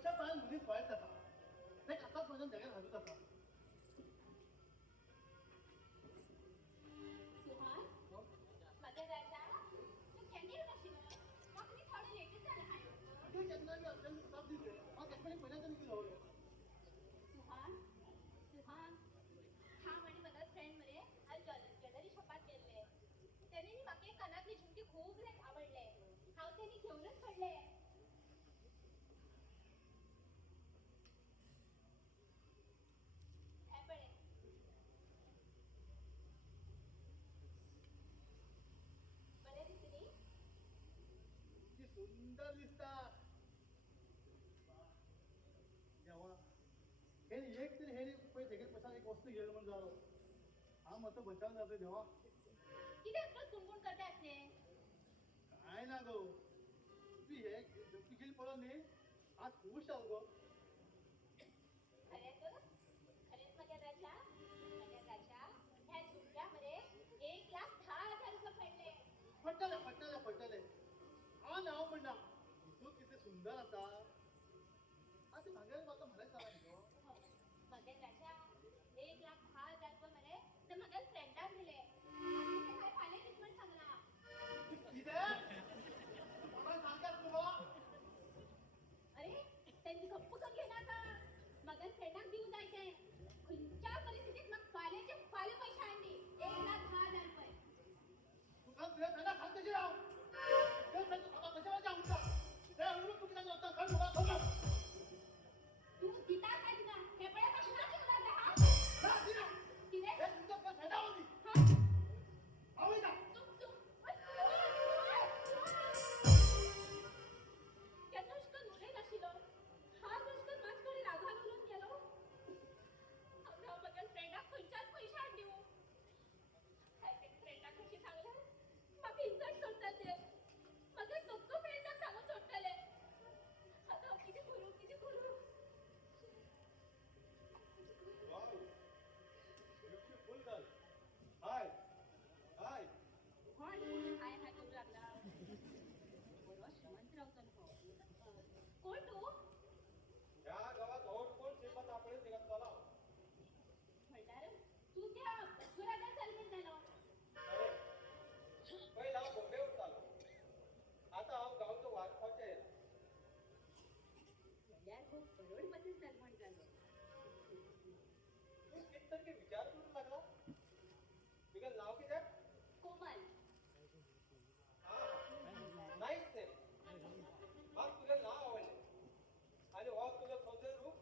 वरच्या पायात मुलीच वाईट जाता ते आताच माझ्या जगात घालून जाता सुहास माझ्या राजा तू केन्ना येवनाशिलो म्हाका मी थोडे लेटच जाला हाय तुझ्या जन्माला अर्जंट जबाब दिले मग त्याच्याने पहिल्यांदा केलं सुहास सुहास हा म्हणे माझा फ्रेंड मरे आज ज्वेलरी शॉपात गेल्ले त्याने म्हाका कानातली झुमकी खूब आवडले हांव तेनी घेवनच पडले हे पळय बरें दिसतली ती सुंदर दिसता जेव्हा हे एक तरी हे सेकंड पैसा एक वस्तू घेऊन म्हणून जालो हा मत बचावून जातो जेव्हा कित्याक तूं कुणकुण करता आसले काय ना गो तू हे झुमकी पळोवन न्ही आज खुश जाल गो खरेंच खरेंच माझ्या राजा ह्या झुमक्या मरे 1,10,000 रुपये पडले पडटले हा नाव म्हणा तू किती सुंदर असा आता मागे म्हाका म्हणायचं जाला न्ही गो माझ्या राजा 1,10,000 रुपये मरे तर माझ्या फ्रेंडाक दिले ते काय फाल्यां कितमन सांगला कितें कोणाक सांगतात तुला अरे त्यांनी गप्प का घेणार का माझ्या फ्रेंडाक देऊन जायचंय खंयच्या परिस्थितीत मग फाल्याचे फाले पैसे आणले 1,10,000 रुपये तुका तुझ्या फ्रेंडाक सांग कशी राव ते फ्रेंड आता कशाला जाऊ का ते अनुरूप तुका नव्हता खरं तुला खबर तू दिता काय दिना हे पळय पासून लागला हा ना दिना किरे हे तुमच्या फ्रेंडावली हा आवई ना चुप चुप त्या दुष्कन उडे नशिलो हा दुष्कन माझ्याकडे रागा घालून गेलो आमच्या माझ्या फ्रेंडाक खंयच्याच पैसे आण देऊ फ्रेंडाक कशी सांगले म्हाका इन्सल्ट करता ते माझ्या सगळं फ्रेंडाक सांगून सोडटले आता हांव कितें करूं वाव ब्युटिफुल गर्ल हाय हाय हाय हाय करू लागला बरो श्रीमंत रावतो न्हू कोण तू ह्या गावात और कोण श्रीमंत आपले निघतला म्हणल्यार तू त्या बसवराजा चलमेन जालो अरे पहिला हांव बॉम्बे वतालो आता हांव गांवचो वारपाचो येयला म्हणल्यार हो करोडपती सलमान जालो तू कित तरी विचार करूंक लागला तुगेलें नांव कितें कोमल नाईस नेम म्हाका तुगेलें नांव आवडलें आनी हो तुजो सौंदर्य रूप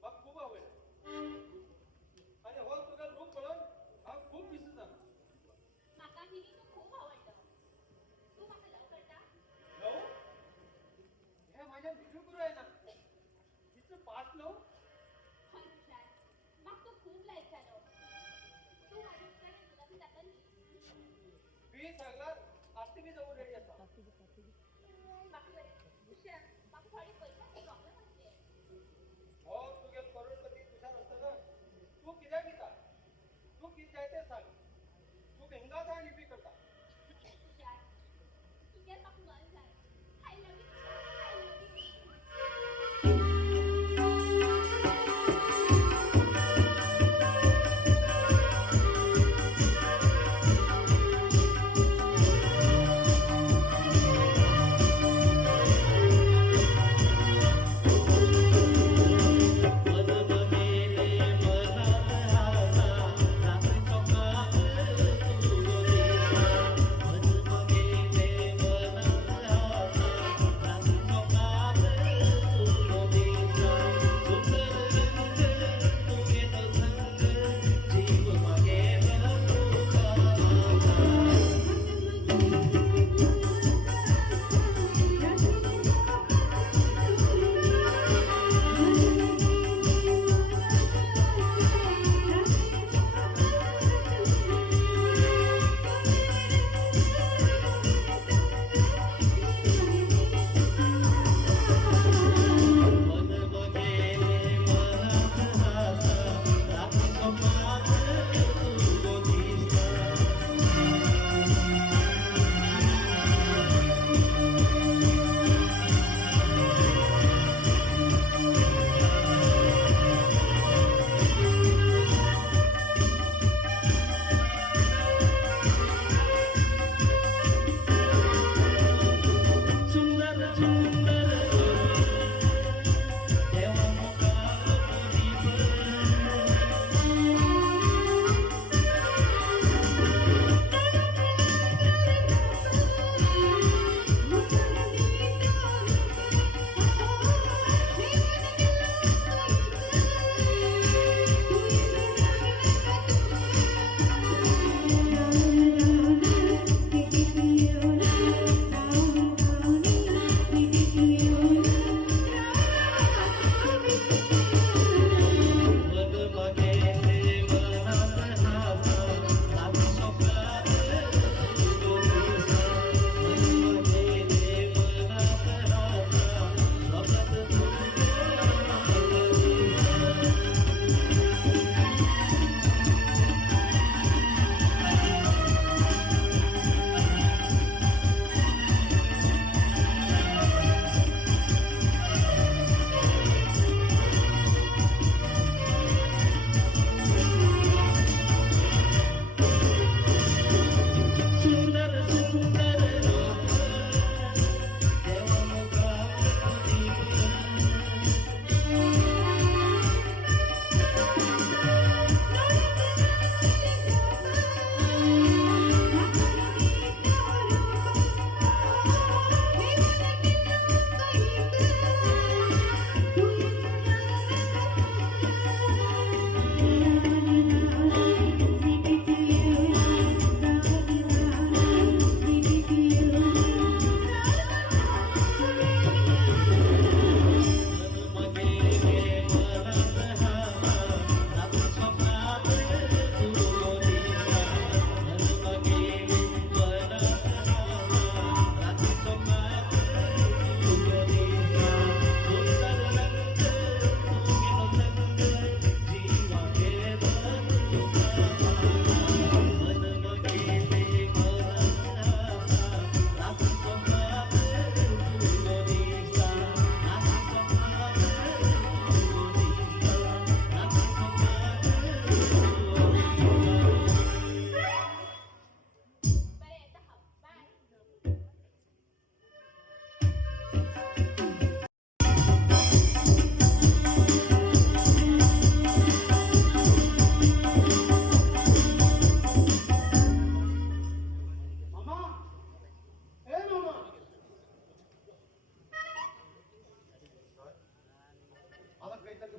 म्हाका खूब आवडलें आनी हो तुगेलें रूप पळोवन हांव खूब पिशें जालो म्हाका तिणी तू खूब आवडलो तू म्हाका लव करता लव हे माझ्या भिजू करू येना हिचं पास लव हय हुशार म्हाका तू खूब लायक जालो तू म्हाजे कडेन लग्न जातली बी सांगल्यार आत्ता बी जावून रेडी आसा म्हाका बरें हुशार म्हाका थोडे पयशांचे प्रॉब्लेम आसले हो तुगे करोडपती तुषार आसतना तू कित्याक दिता तू कितें जाय तें सांग तू हिंगा सांग लिपी करता हुशार तुजेर म्हाका मन जाय I love you I love you मनात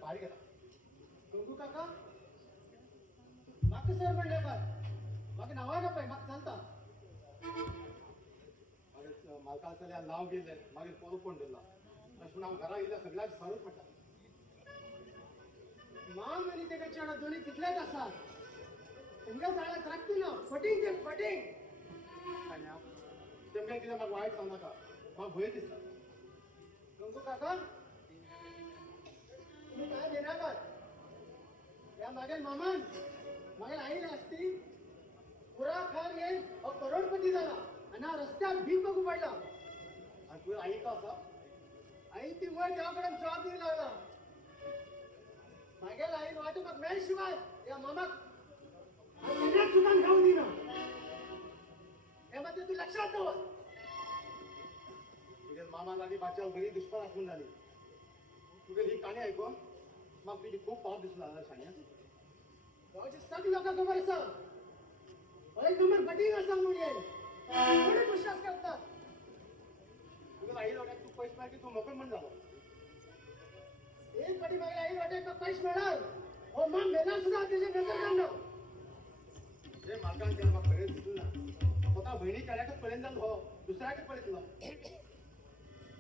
भारी गेला गंगू काका म्हाका सर म्हणले काय म्हाका नांवा नपय म्हाका चलता मागीर मालकाचं नाव गेले मागीर पळोवप कोण दिला अशें हांव घरा येयल्या सगळ्याक सांगूच म्हणटा माम आणि तेका चेडा दोन्ही तितलेच आसा तुमच्या झाडाक राखती ना फटींग दे फटींग शाण्या तेमगे कितें म्हाका वायट सांगनाका म्हाका भंय दिसता गंगू काका तुम्ही काय देणार या मागेल मामान मागेल आई असती पुरा खान येईल करोडपती झाला आणि हा रस्त्यात भीक बघू पडला आणि तुवें आई का आसा आई ती वर देवाकडे जॉब देऊ लागला मागेल आई वाटू मग मेळ शिवाय या मामाक सुद्धा खाऊ दिना हे मात्र तू लक्षात ठेव तुझ्या मामान आनी बाच्याक बरी दुश्मन आसून जाली तुगे ही काणी आयकून म्हाका तुजी खूब पाप दिसला शाण्या गावची सगळी लोकां खबर आसा एक नंबर बटींग आसा म्हणून कोणी विश्वास करतात तुगे आई लोकांक तू पयस मागीर तू मोकळ म्हण जालो एक पटी मागेल आई वाटेक पैसे मिळणार हो मग मेला सुद्धा त्याची नजर काढणं हे मालकान केलं म्हाका खरेंच दिसूं ना स्वता भयणी चेड्याकच पळयन जालो हो दुसऱ्याकच पळयतलो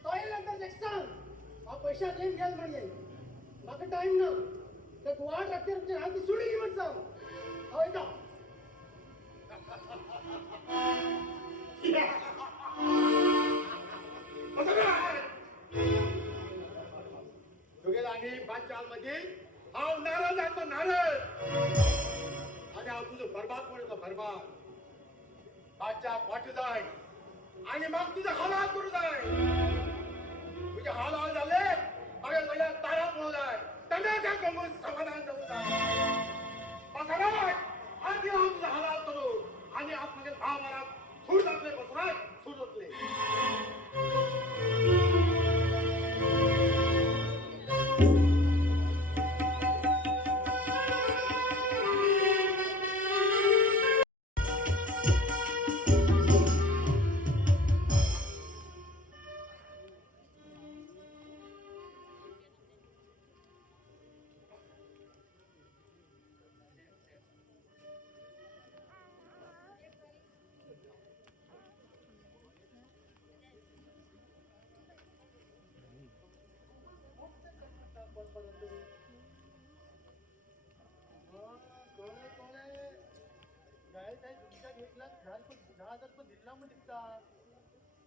तो नंतर नेक्स्ट सांग हा पैसा घेऊन गेल म्हणजे म्हाका टाइम ना ते गुवाहाट राखते तुमच्या हाती सुडी घे म्हणून सांग हो येता तुगेल आनी बादशाल मध्ये हांव नारळ जातो नारळ आनी हांव तुजो बरबाद पडयतलो बरबाद बादशाक वाट जाय आनी म्हाका तुजो हालाल करूं जाय तुजे हालाल जाले मागीर म्हणल्यार तारा पळोवं जाय तेन्ना त्या गंगून समाधान जावूं जाय पासराय आदी हांव तुजो हालाल करूं आनी आप मागीर महाभारत सूड जातले बसराय सूड जातले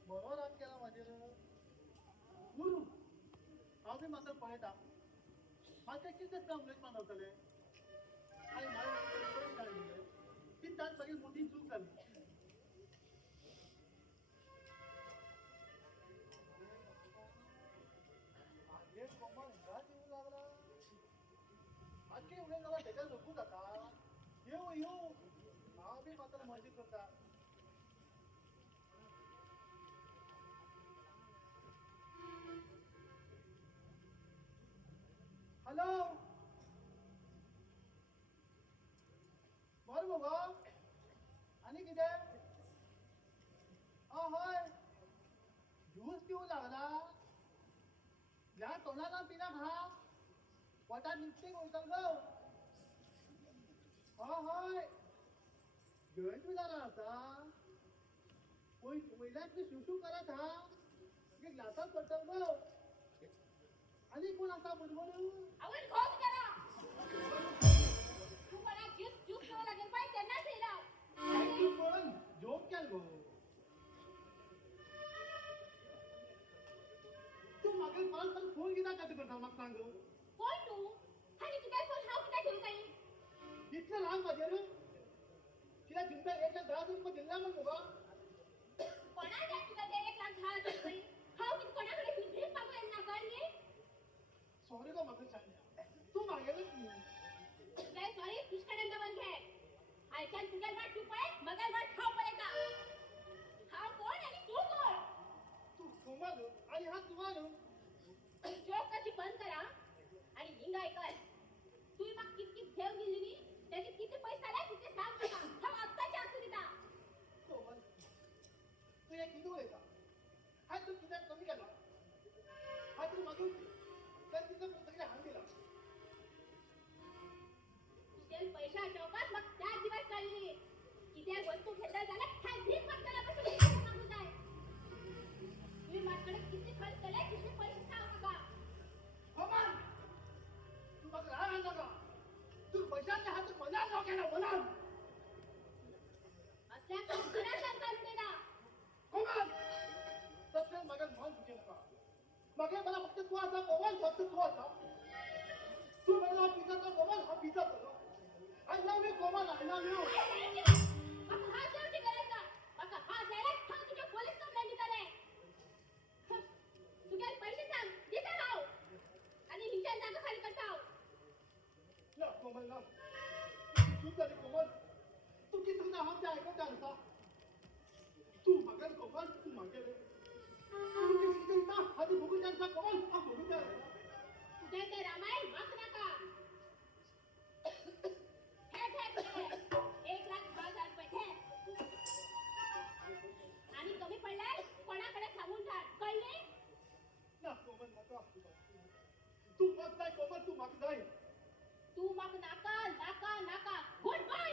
बरोबर राग केला माझे गुरु हांव बी म्हाका पळयता म्हाका कितें कंप्लेट मानवतले आनी मागीर ती ताच मागीर मोठी चूक जाली मागीर कोमल हिंगाच येवंक लागला आख्खे उलयन जाल्यार तेका लोकू जाता येव येव हांव बी मात्र मजा करता हॅलो बर मुगो आनी कितें हय ज्यूस पिवूं लागला ह्या तोंडाला पिना हा पोटात लिपस्टीक उरतलो गो हय जॉयंट बी जाला आता वयल्यान बी सुसू करत हा ग्लासात पडटलो गो आणि कोण आता बरोबर आवड खोद करा तू मला ज्यूस ज्यूस करावं लागेल पाहिजे त्यांना ठेला तू कोण जोक केल गो तू मागे पाच पाच फोन किती कधी करता म्हाका सांग कोण तू आणि तू काय फोन हाव किती ठेवू काही इतलं लहान पाहिजे रे तिला जिंकता 1,10,000 रुपये दिला मग मुगा कोणाला तुला ते 1,10,000 रुपये हाव किती कोणाकडे तू भीक मागू यांना कळली सॉरी गो म्हाका सांग तू मागेलच काय सॉरी पुष्कळांना बंद घे आयच्यान तुगेल वाट तू पळे मगल वाट खाव पळे का हा कोण आणि तू कोण तू कोमल आणि हा तुम्हाला जोक कशी बंद करा आणि हिंगाय कर तू मग किती ठेव दिली त्याचे किती पैसे आले तिथे सांग मला हा आत्ताच्या आत दिला कोमल तू एक किती बोलायचा हा तू किती कमी केला हा तू मागून तर तिचं पुस्तकाला हात दिला गेल पैशा चौकात मग त्या दिवस काढली किती वस्तू घेतल्या झाल्या खाली पत्ताला बसून मागून आहे तुम्ही माझ्याकडे किती खर्च केले किती पैसे सांगू नका कमान तू मग राहा नका तू पैशाच्या हात बोला नका बोला असल्या कंपन्या काढून दे ना कमान तर मग मन चुकेल का मग मला फक्त तू असा कोमल फक्त तू असा तू मला पिझ्झाचा कोमल हा पिझ्झा बघ I love you Komal I love you मग हा जेवढी करायचा मग हा द्यायला थांब तुझ्या पोलीस कंप्लेंट दिले तू काय पैसे सांग देता राव आणि हिच्या जागा खाली करता ना कोमल ना तू तरी कोमल तू किती ना हम जाए का जानता तू मगर कोमल तू मागे तू किती ना आधी बघू जानता कोमल हा बघू जा तुझे ते रामायण माग नका ठे 1,10,000 रुपये आणि कमी पडल्यास कोणाकडे सांगून जा कळले ना कोमल नका तू मग जाय कोमल तू मागे जाय तू मग नाका नाका नाका गुड बाय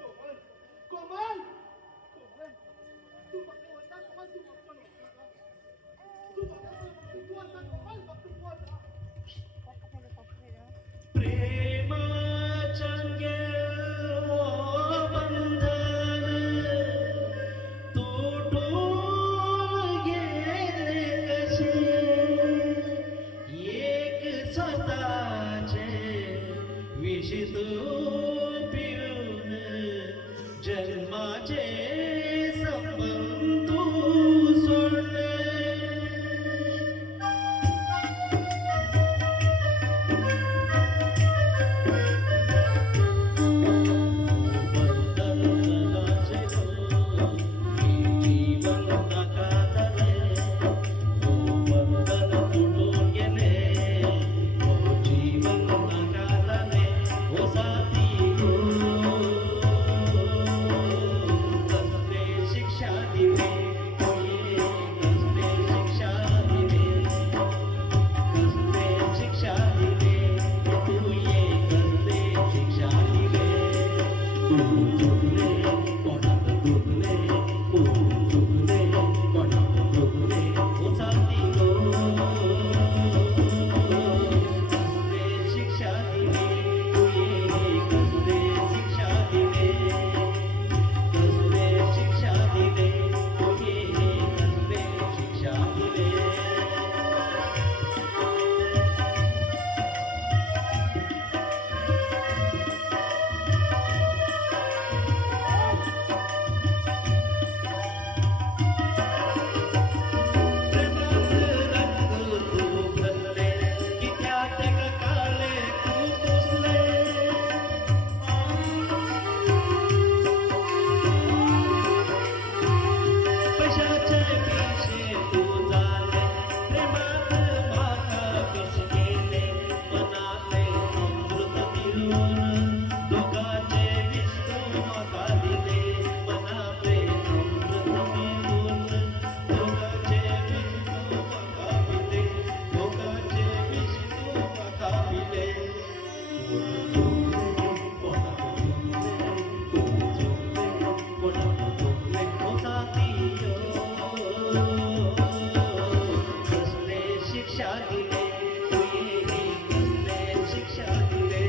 कोमल कोमल कोमल तू मग वरता कोमल तू मग तू तू आता कोमल मग तू आता प्रेम चंगे बंधन तुटून गेले कसे एक स्वतःचे विष पिऊन जन्माचे संबंध सोडले शिक्षा दिले शिक्षा दिले